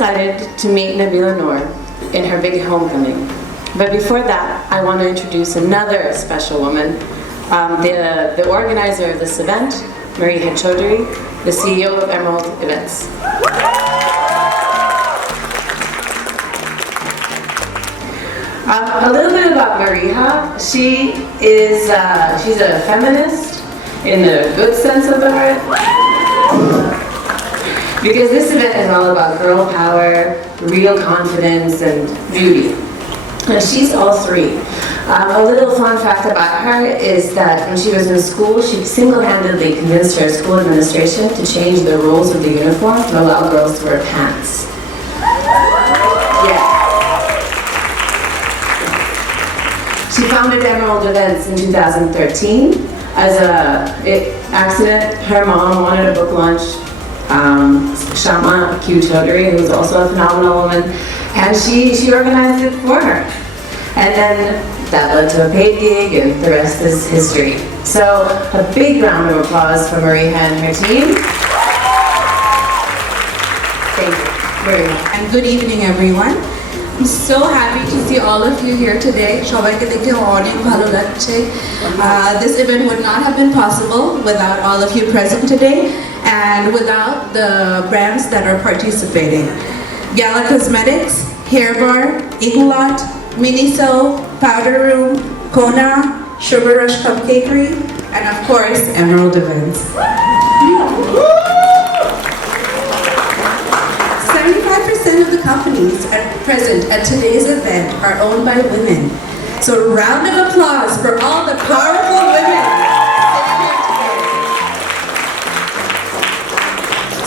excited to meet Nabela Noor in her big homecoming. But before that, I want to introduce another special woman, the organizer of this event, Mariha Chaudhry, the CEO of Emerald Events. A little bit about Mariha. She's a feminist in the good sense of the word, because this event is all about girl power, real confidence, and beauty. And she's all three. A little fun fact about her is that when she was in school, she single-handedly convinced her school administration to change the rules of the uniform to allow girls to wear pants. Yeah. She founded Emerald Events in 2013. As an accident, her mom wanted a book launch. Shama Q. Chaudhry, who's also a phenomenal woman, and she organized it for her. And then that led to a paid gig, and the rest is history. So a big round of applause for Mariha and her team. Thank you very much. And good evening, everyone. I'm so happy to see all of you here today. সবাইকে দেখে অনেক ভালো লাগছে. This event would not have been possible without all of you present today and without the brands that are participating. Gala Cosmetics, Hair Bar, Iglot, Miniso, Powder Room, Kona, Sugar Rush Cupcakery, and of course, Emerald Events. 75% of the companies present at today's event are owned by women. So a round of applause for all the powerful women sitting here today.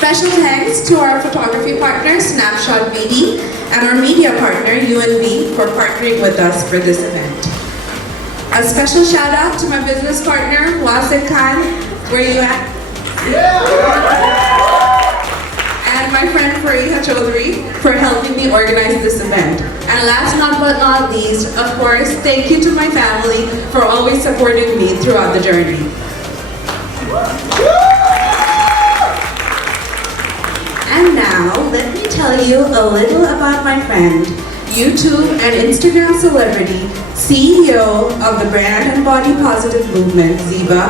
Special thanks to our photography partner, Snapshot BD, and our media partner, UNV, for partnering with us for this event. A special shout out to my business partner, Wasik Khan. Where are you at? And my friend Mariha Chaudhry for helping me organize this event. And last but not least, of course, thank you to my family for always supporting me throughout the journey. And now, let me tell you a little about my friend, YouTube and Instagram celebrity, CEO of the brand and body positive movement, Ziba,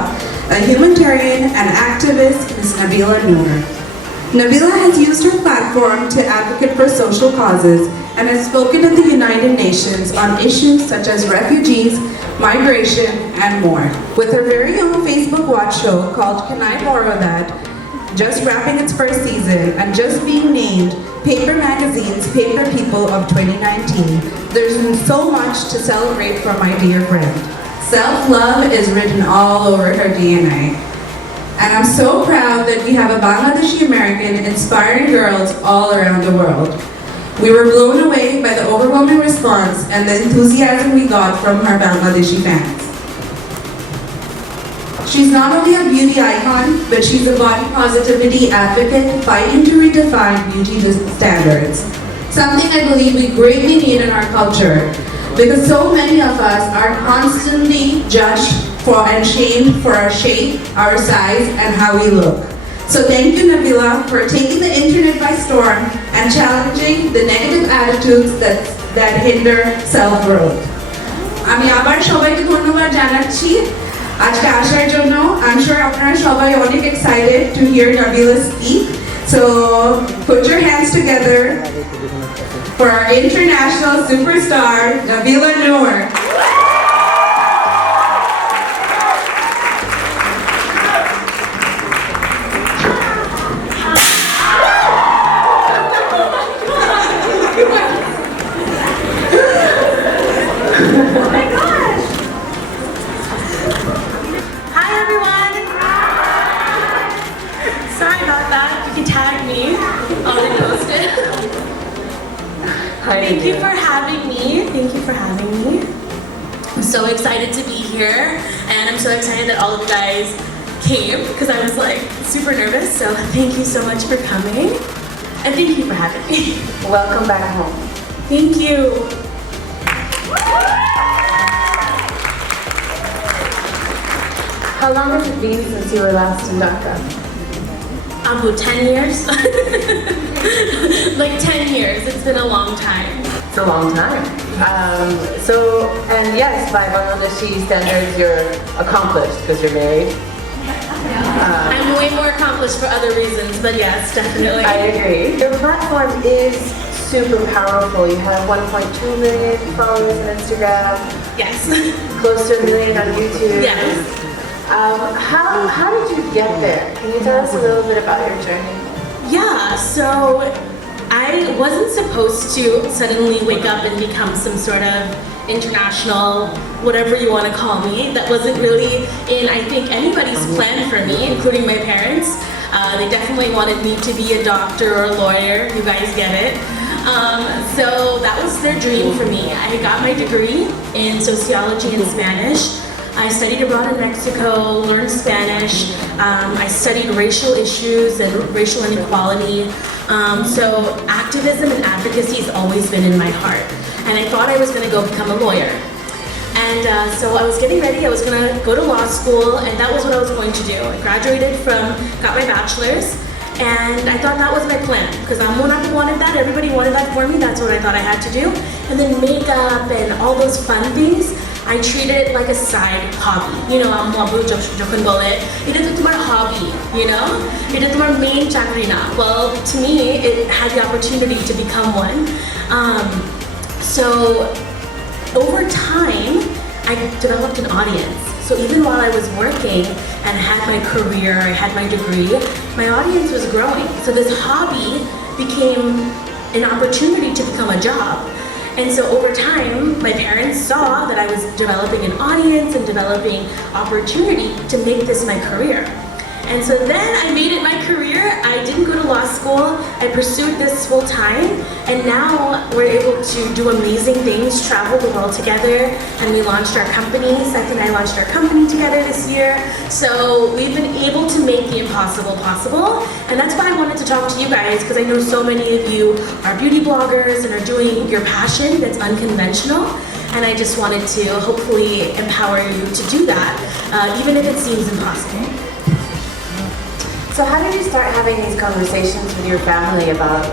a humanitarian and activist, Ms. Nabela Noor. Nabela has used her platform to advocate for social causes and has spoken at the United Nations on issues such as refugees, migration, and more. With her very own Facebook watch show called Can I Borrow That?, just wrapping its first season and just being named Paper Magazine's Paper People of 2019, there's been so much to celebrate for my dear friend. Self-love is written all over her DNA. And I'm so proud that we have a Bangladeshi American inspiring girls all around the world. We were blown away by the overwhelming response and the enthusiasm we got from her Bangladeshi fans. She's not only a beauty icon, but she's a body positivity advocate fighting to redefine beauty standards. Something I believe we greatly need in our culture, because so many of us are constantly judged and shamed for our shape, our size, and how we look. So thank you, Nabela, for taking the internet by storm and challenging the negative attitudes that hinder self-growth. আমি আবার সবাইকে ধন্যবাদ জানাচ্ছি আজকে আসার জন্য. I'm sure আপনারা সবাই অনেক excited to hear Nabela speak. So put your hands together for our international superstar, Nabela Noor. Thank you for having me. Thank you for having me. I'm so excited to be here, and I'm so excited that all of you guys came because I was like super nervous. So thank you so much for coming, and thank you for having me. Welcome back home. Thank you. How long has it been since you were last in Dhaka? About 10 years. Like 10 years. It's been a long time. It's a long time. And yes, by Bangladeshi standards, you're accomplished because you're married. I'm way more accomplished for other reasons, but yes, definitely. I agree. Your platform is super powerful. You have 1.2 million followers on Instagram. Yes. Close to 1 million on YouTube. Yes. How did you get there? Can you tell us a little bit about your journey? Yeah, so I wasn't supposed to suddenly wake up and become some sort of international, whatever you want to call me. That wasn't really in, I think, anybody's plan for me, including my parents. They definitely wanted me to be a doctor or a lawyer. You guys get it. So that was their dream for me. I got my degree in sociology and Spanish. I studied abroad in Mexico, learned Spanish. I studied racial issues and racial inequality. So activism and advocacy has always been in my heart. And I thought I was going to go become a lawyer. And so I was getting ready, I was going to go to law school, and that was what I was going to do. I graduated got my bachelor's, and I thought that was my plan, because I wanted that, everybody wanted that for me, that's what I thought I had to do. And then makeup and all those fun things, I treat it like a side hobby. You know, I'm jokhon bole, এটা তো তোমার hobby, you know? এটা তোমার main চাকরি না. Well, to me, it had the opportunity to become one. So over time, I developed an audience. So even while I was working and had my career, I had my degree, my audience was growing. So this hobby became an opportunity to become a job. And so over time, my parents saw that I was developing an audience and developing opportunity to make this my career. And so then I made it my career. I didn't go to law school. I pursued this full time. And now we're able to do amazing things, travel the world together. And we launched our company. Seth and I launched our company together this year. So we've been able to make the impossible possible. And that's why I wanted to talk to you guys, because I know so many of you are beauty bloggers and are doing your passion that's unconventional. And I just wanted to hopefully empower you to do that, even if it seems impossible. So how did you start having these conversations with your family about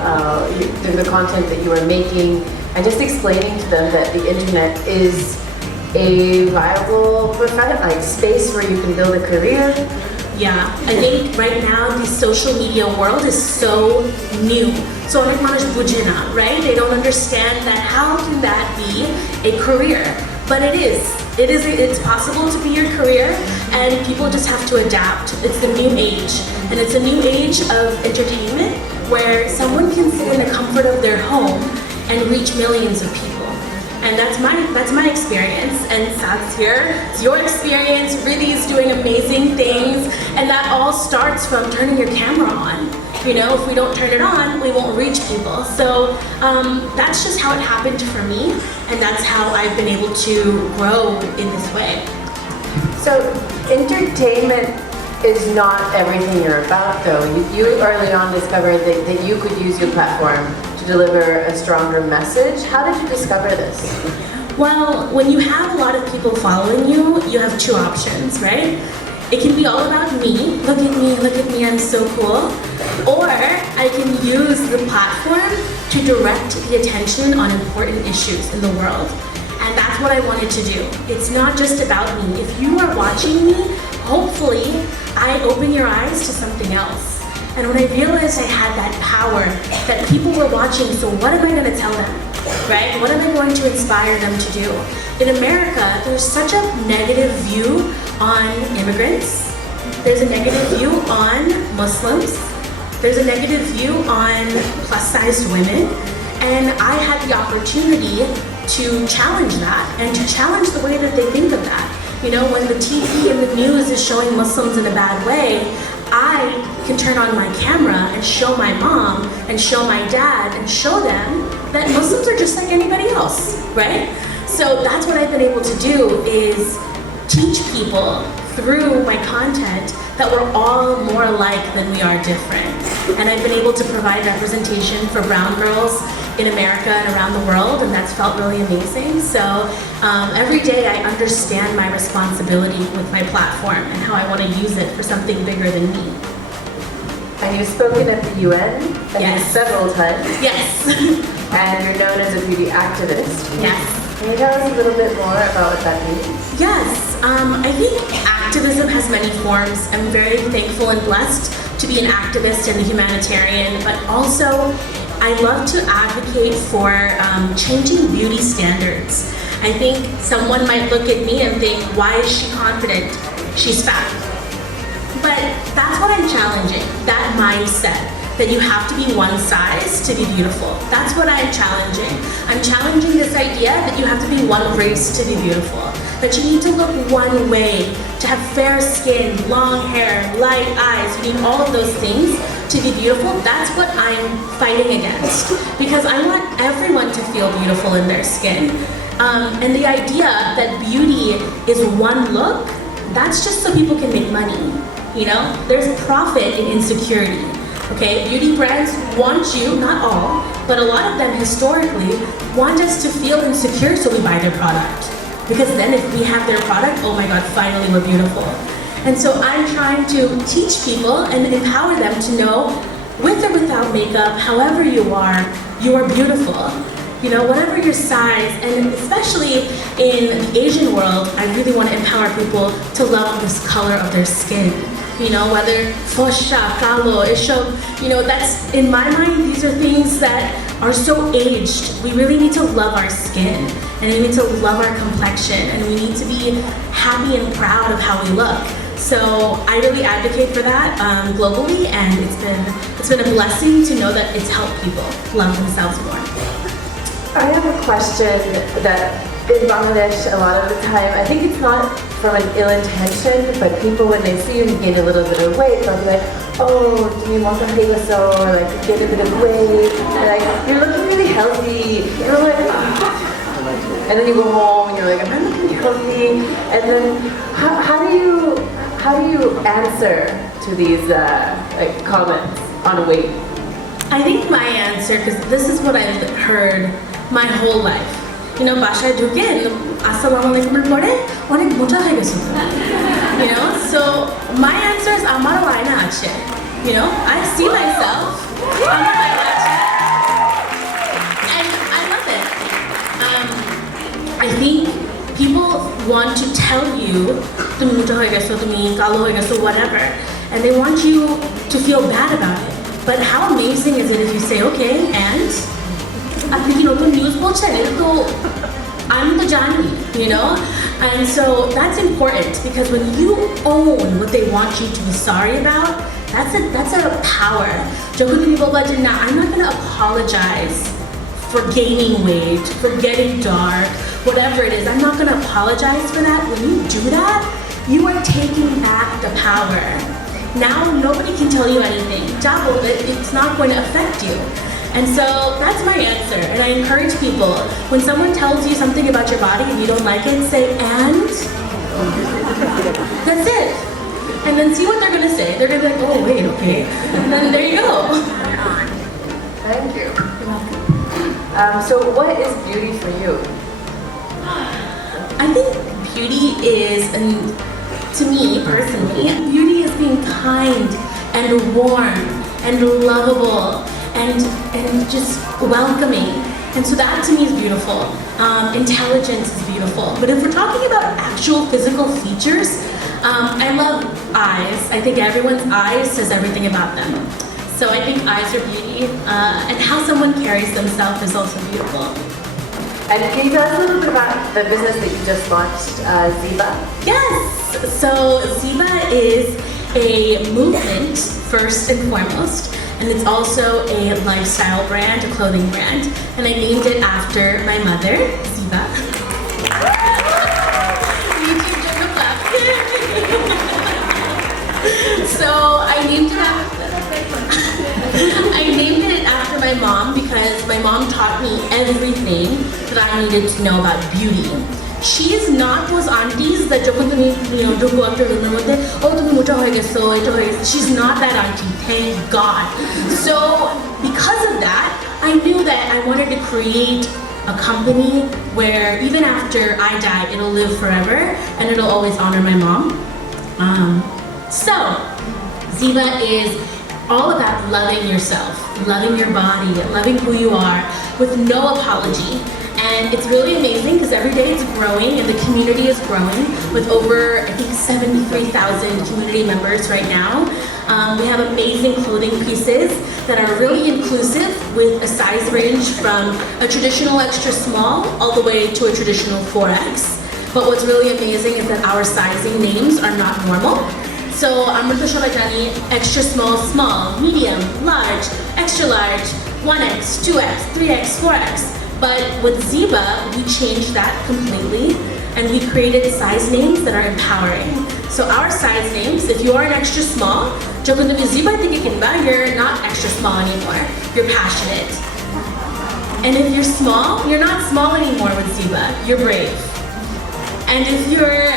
the content that you were making, and just explaining to them that the internet is a viable space where you can build a career? Yeah, I think right now the social media world is so new. So right? They don't understand that how can that be a career? But it is. It's possible to be your career, and people just have to adapt. It's the new age. And it's a new age of entertainment where someone can sit in the comfort of their home and reach millions of people. And that's my experience. And Sad's here. It's your experience. Really is doing amazing things. And that all starts from turning your camera on. You know, if we don't turn it on, we won't reach people. So that's just how it happened for me. And that's how I've been able to grow in this way. So entertainment is not everything you're about, though. You early on discovered that you could use your platform to deliver a stronger message. How did you discover this? Well, when you have a lot of people following you, you have two options, right? It can be all about me, look at me, I'm so cool. Or I can use the platform to direct the attention on important issues in the world. And that's what I wanted to do. It's not just about me. If you are watching me, hopefully I open your eyes to something else. And when I realized I had that power, that people were watching, so what am I going to tell them, right? What am I going to inspire them to do? In America, there's such a negative view on immigrants. There's a negative view on Muslims. There's a negative view on plus-sized women. And I had the opportunity to challenge that and to challenge the way that they think of that. You know, when the TV and the news is showing Muslims in a bad way, I can turn on my camera and show my mom and show my dad and show them that Muslims are just like anybody else, right? So that's what I've been able to do, is teach people through my content that we're all more alike than we are different. And I've been able to provide representation for brown girls in America and around the world, and that's felt really amazing. So every day I understand my responsibility with my platform and how I want to use it for something bigger than me. And you've spoken at the UN Yes. several times, Yes. and you're known as a beauty activist. Yes. Can you tell us a little bit more about what that means? Yes, I think activism has many forms. I'm very thankful and blessed to be an activist and a humanitarian, but also I love to advocate for changing beauty standards. I think someone might look at me and think, why is she confident? She's fat. But that's what I'm challenging, that mindset that you have to be one size to be beautiful. That's what I'm challenging. I'm challenging this idea that you have to be one race to be beautiful. That you need to look one way, to have fair skin, long hair, light eyes. You need all of those things to be beautiful. That's what I'm fighting against. Because I want everyone to feel beautiful in their skin. And the idea that beauty is one look, that's just so people can make money. You know, there's profit in insecurity. Okay, beauty brands want you, not all, but a lot of them historically want us to feel insecure, so we buy their product. Because then if we have their product, oh my God, finally we're beautiful. And so I'm trying to teach people and empower them to know, with or without makeup, however you are beautiful. You know, whatever your size, and especially in the Asian world, I really want to empower people to love this color of their skin. You know, whether fosha, kalo, isho, you know, that's, in my mind, these are things that are so aged. We really need to love our skin, and we need to love our complexion, and we need to be happy and proud of how we look. So I really advocate for that globally, and it's been a blessing to know that it's helped people love themselves more. I have a question that in Bangladesh, a lot of the time, I think it's not from an ill intention, but people, when they see you gain a little bit of weight, they'll be like, oh, do you want something so, or like gain a bit of weight, and like, you're looking really healthy, and I'm like, and then you go home and you're like, am I looking healthy? And then how do you answer to these like comments on weight? I think my answer, because this is what I've heard my whole life. You know, বাসায় ঢুকে আসসালামু আলাইকুমের পরে অনেক মোটা হয়ে গেছে। You know, so my answer is আমারও আয়না আছে. You know, I see myself. আমার আয়না আছে. And I love it. I think people want to tell you তুমি মোটা হয়ে গেছো, তুমি কালো হয়ে গেছো, whatever, and they want you to feel bad about it. But how amazing is it if you say, okay, and আপনি কি নতুন নিউজ বলছেন? এটা তো আমি তো জানি, you know? And so that's important, because when you own what they want you to be sorry about, that's a power. যখন তুমি বলবা যে না, I'm not going to apologize for gaining weight, for getting dark, whatever it is. I'm not going to apologize for that. When you do that, you are taking back the power. Now nobody can tell you anything. It's not going to affect you. And so that's my answer. And I encourage people, when someone tells you something about your body and you don't like it, say, and? That's it. And then see what they're going to say. They're going to be like, oh, wait, okay. And then there you go. Thank you. So what is beauty for you? I think beauty is, and to me personally, beauty is being kind and warm and lovable and just welcoming. And so that to me is beautiful. Intelligence is beautiful. But if we're talking about actual physical features, I love eyes. I think everyone's eyes says everything about them. So I think eyes are beauty. And how someone carries themselves is also beautiful. And can you tell us a little bit about the business that you just launched, Ziba? Yes! So Ziba is a movement, first and foremost, and it's also a lifestyle brand, a clothing brand, and I named it after my mother, Ziba. YouTube joke of laughter. So I named it after my mom because my mom taught me everything that I needed to know about beauty. She is not those aunties that যখন তুমি ঢুকো একটা রুমের মধ্যে ও তুমি মোটা হয়ে গেছো এটা হয়ে গেছে. She's not that auntie, thank God. So because of that, I knew that I wanted to create a company where even after I die, it'll live forever and it'll always honor my mom. So Ziba is all about loving yourself, loving your body, loving who you are with no apology. And it's really amazing because every day it's growing and the community is growing with over, I think, 73,000 community members right now. We have amazing clothing pieces that are really inclusive with a size range from a traditional extra small all the way to a traditional 4X. But what's really amazing is that our sizing names are not normal. So Amrita Sholajani, extra small, small, medium, large, extra large, 1X, 2X, 3X, 4X. But with Ziba, we changed that completely and we created size names that are empowering. So our size names, if you are an extra small, you're not extra small anymore. You're passionate. And if you're small, you're not small anymore with Ziba. You're brave. And if you're,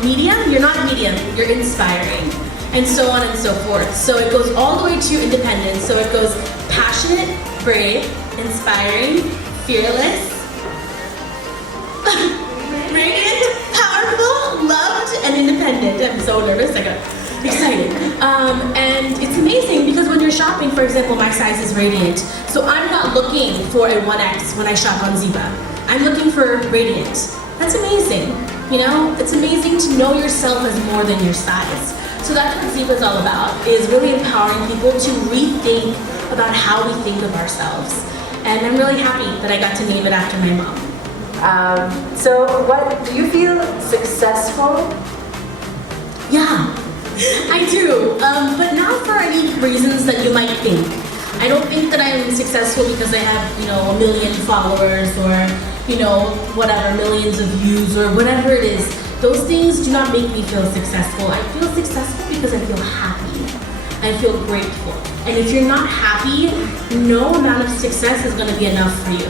medium, you're not medium. You're inspiring. And so on and so forth. So it goes all the way to independence. So it goes passionate, brave, inspiring, fearless, radiant, powerful, loved, and independent. I'm so nervous, I got excited. And it's amazing because when you're shopping, for example, my size is radiant. So I'm not looking for a 1X when I shop on Ziba. I'm looking for radiant. That's amazing. It's amazing to know yourself as more than your size. So that's what Ziba is all about, is really empowering people to rethink about how we think of ourselves. And I'm really happy that I got to name it after my mom. So what, do you feel successful? Yeah, I do, but not for any reasons that you might think. I don't think that I'm successful because I have, 1 million followers or, whatever, millions of views or whatever it is. Those things do not make me feel successful. I feel successful because I feel happy. I feel grateful. And if you're not happy, no amount of success is going to be enough for you.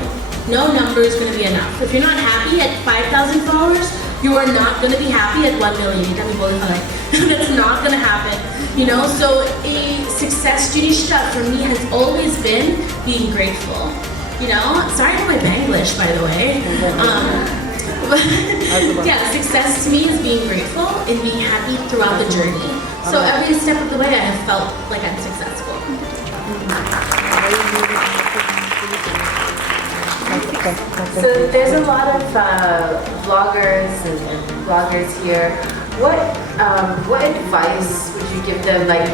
No number is going to be enough. If you're not happy at 5,000 followers, you are not going to be happy at 1 million. That's not going to happen. So a success jinishta for me has always been being grateful. Sorry for my Banglish, by the way. Yeah, success to me is being grateful and being happy throughout the journey. So every step of the way, I have felt like I'm successful. So there's a lot of vloggers and bloggers here. What advice would you give them, like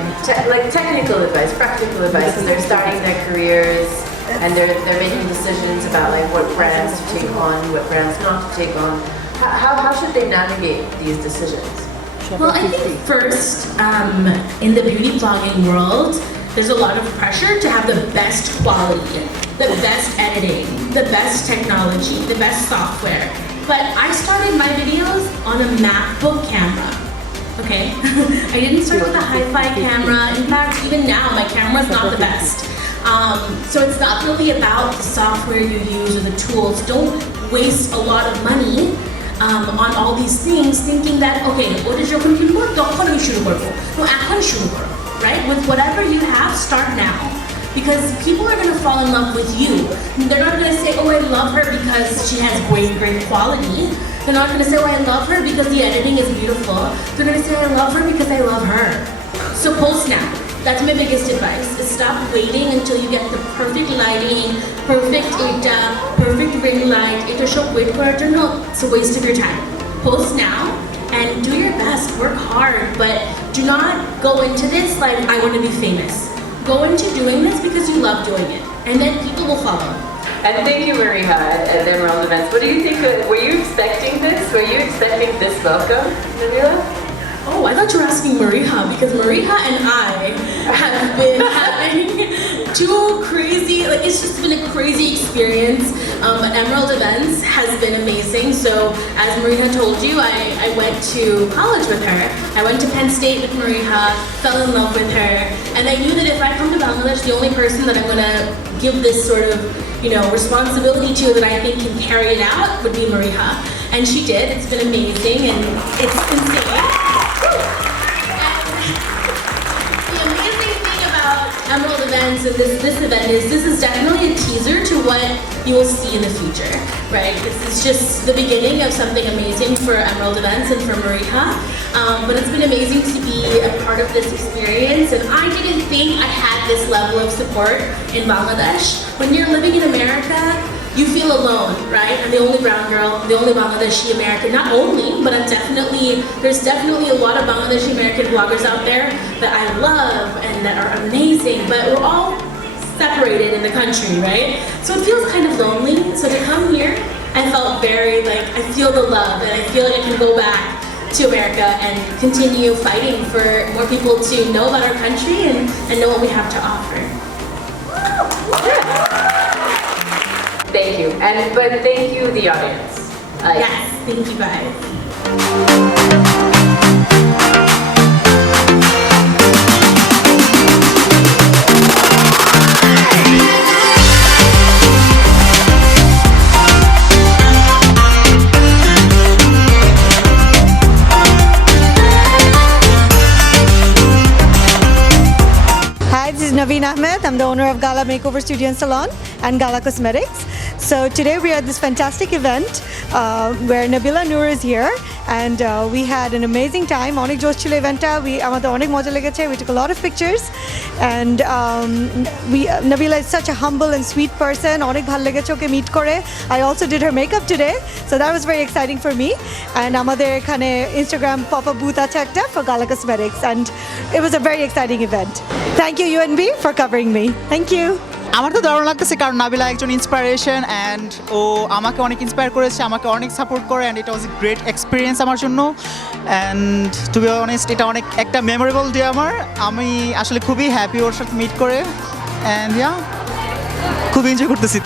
technical advice, practical advice, because they're starting their careers and they're making decisions about like what brands to take on, what brands not to take on. How should they navigate these decisions? Well, I think first, in the beauty vlogging world, there's a lot of pressure to have the best quality, the best editing, the best technology, the best software. But I started my videos on a MacBook camera, okay? I didn't start with a hi-fi camera. In fact, even now, my camera's not the best. So it's not really about the software you use or the tools. Don't waste a lot of money on all these things thinking that, okay, what is your computer work? Right? With whatever you have, start now. Because people are going to fall in love with you. They're not going to say, oh, I love her because she has great quality. They're not going to say, oh, I love her because the editing is beautiful. They're going to say, I love her because I love her. So post now. That's my biggest advice, is stop waiting until you get the perfect lighting, perfect perfect ring light. It's a waste of your time. Post now and do your best, work hard, but do not go into this like, I want to be famous. Go into doing this because you love doing it, and then people will follow. And thank you, Mariha, at Emerald Events. What do you think? Were you expecting this? Were you expecting this welcome, Nabila? Oh, I thought you were asking Mariha, because Mariha and I have been having two crazy, it's just been a crazy experience. But Emerald Events has been amazing. So as Mariha told you, I went to college with her. I went to Penn State with Mariha, fell in love with her, and I knew that if I come to Bangladesh, the only person that I'm gonna give this sort of, responsibility to that I think can carry it out would be Mariha. And she did. It's been amazing, and it's insane. The amazing thing about Emerald Events and this event is this is definitely a teaser to what you will see in the future, right? This is just the beginning of something amazing for Emerald Events and for Mariha. But it's been amazing to be a part of this experience, and I didn't think I had this level of support in Bangladesh. When you're living in America, you feel alone, right? I'm the only brown girl, the only Bangladeshi American. Not only, but there's definitely a lot of Bangladeshi American bloggers out there that I love and that are amazing, but we're all separated in the country, right? So it feels kind of lonely. So to come here, I felt very I feel the love, and I feel like I can go back to America and continue fighting for more people to know about our country and know what we have to offer. Thank you. But thank you, the audience. Yes, thank you guys. Hi, this is Naveen Ahmed. I'm the owner of Gala Makeover Studio and Salon and Gala Cosmetics. So today we are at this fantastic event where Nabela Noor is here, and we had an amazing time. Onek josh chilo eventa. Amader onek moja legeche. We took a lot of pictures, and Nabela is such a humble and sweet person. Onek bhal legeche oke meet kore. I also did her makeup today, so that was very exciting for me. And amader ekhane Instagram pop-up booth ache ekta for Gala Cosmetics, and it was a very exciting event. Thank you UNB for covering me. Thank you. আমার তো দারুণ লাগতেছে কারণ নাবিলা একজন inspiration and ও আমাকে অনেক inspire করেছে, আমাকে অনেক সাপোর্ট করে, অ্যান্ড এটা ওয়াজ এ গ্রেট এক্সপিরিয়েন্স আমার জন্য। অ্যান্ড টু বি অনেস্ট এটা অনেক একটা মেমোরেবল ডে আমার। আমি আসলে খুবই হ্যাপি ওর সাথে মিট করে, অ্যান্ড খুব এনজয় করতেছি।